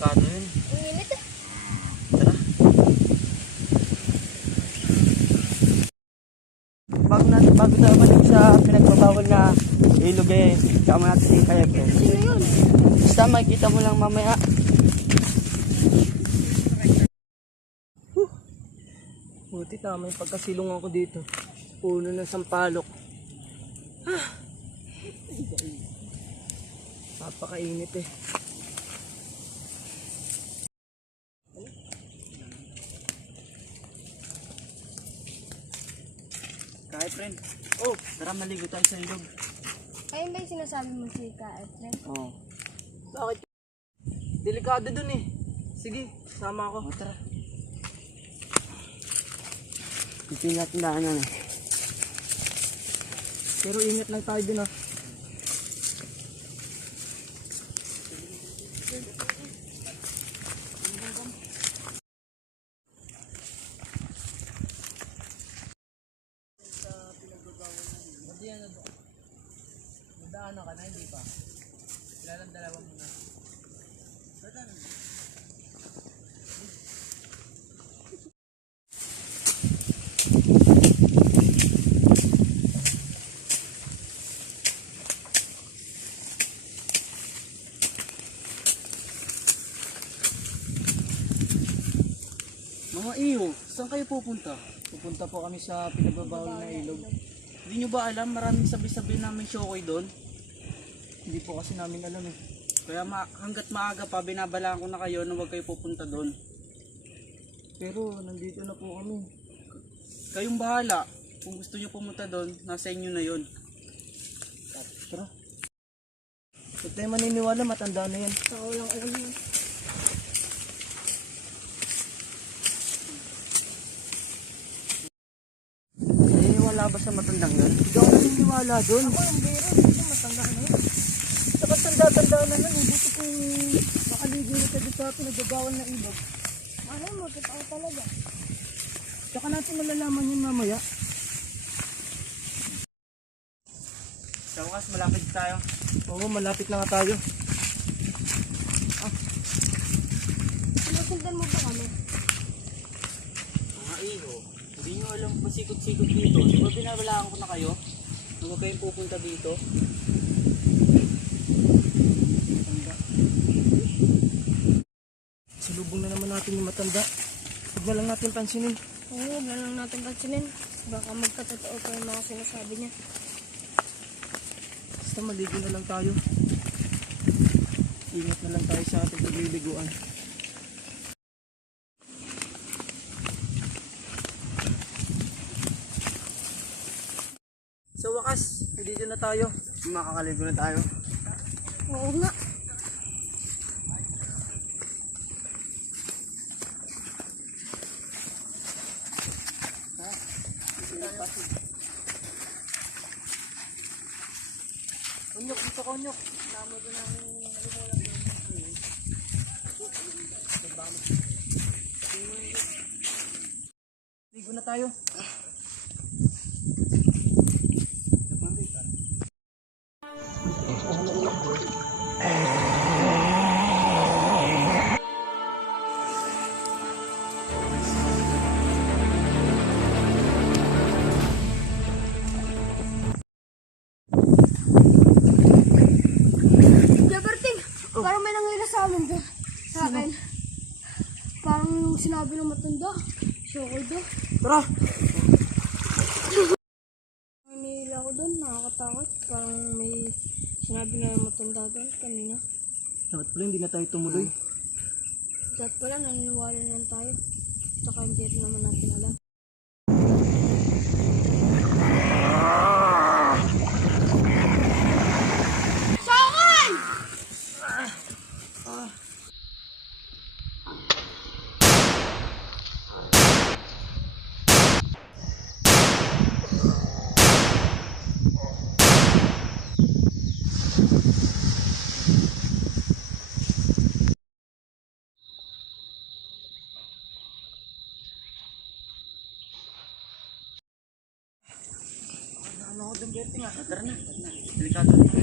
delikado yun. Ang init eh. Tara. Bago tayo balik sa pinagbabawal na ilog eh, kama natin si Kayepe. Sino yun? Basta makikita mo lang mamaya. Buti tama yung pagkasilungan ko dito. Puno ng sampalok. Napakainit eh. Kahit friend. Oh, tara maligo tayo sa ilog. Ayun ba yung sinasabi mo si Kaetren? Oo. Bakit? Delikado dun eh. Sige, sama ako. Oh, tara. Ito yung natin daanan eh. Pero ingat lang tayo dun ah. Madaanan ka na, hindi pa. Kailan dalawa mo na. Mga iyo, saan kayo pupunta? Pupunta po kami sa pinagbabawal na ilog. Hindi nyo ba alam, maraming sabi-sabi namin Shokoy doon? Hindi po kasi namin alam eh. Kaya hanggat maaga pa, binabalaan ko na kayo na huwag kayo pupunta doon. Pero nandito na po kami. Kayong bahala. Kung gusto nyo pumunta doon, nasa inyo na yon. Tara. Huwag tayo maniniwala, matanda na yan. Tao lang alam mo. Wala ba sa matandang yun? Hindi ako naniniwala doon. Ako yung biro, dito matanda na yun. Saka tanda-tanda na lang, Dito kung makaligo na ka dito sa pinagbabawal na ilog. Ano mo, totoo talaga. Saka natin malalaman yun mamaya. Sa wakas, malapit tayo. Oo, malapit na nga tayo. Sinusundan mo ba kami? Mga iho, hindi nyo alam pasikot-sikot dito. Di ba binabalaan ko na kayo? Huwag kayong pupunta dito. Salubong na naman natin yung matanda. Huwag na lang natin pansinin. Oo, huwag na lang natin pansinin. Baka magkatotoo pa yung mga sinasabi niya. Basta maligo na lang tayo. Ingat na lang tayo sa ating pagliliguan. Sa wakas, dito na tayo. Makakaligo na tayo. Oo nga. Konyok, dito konyok. Namo doon ang alimulang doon. Ligo na tayo. Parang may nangyayari sa amin doon. Sa akin. Parang yung sinabi ng matanda. Shokoy doon. Tara! Nangyayari ako doon. Nakakatakot. Parang may sinabi na yung matanda doon kanina. Dapat pala hindi na tayo tumuloy. Dapat pala naniniwala na lang tayo. Tsaka hindi rin naman natin alam. Ano ko doon, Berting ah. Tara na. Delikado dito.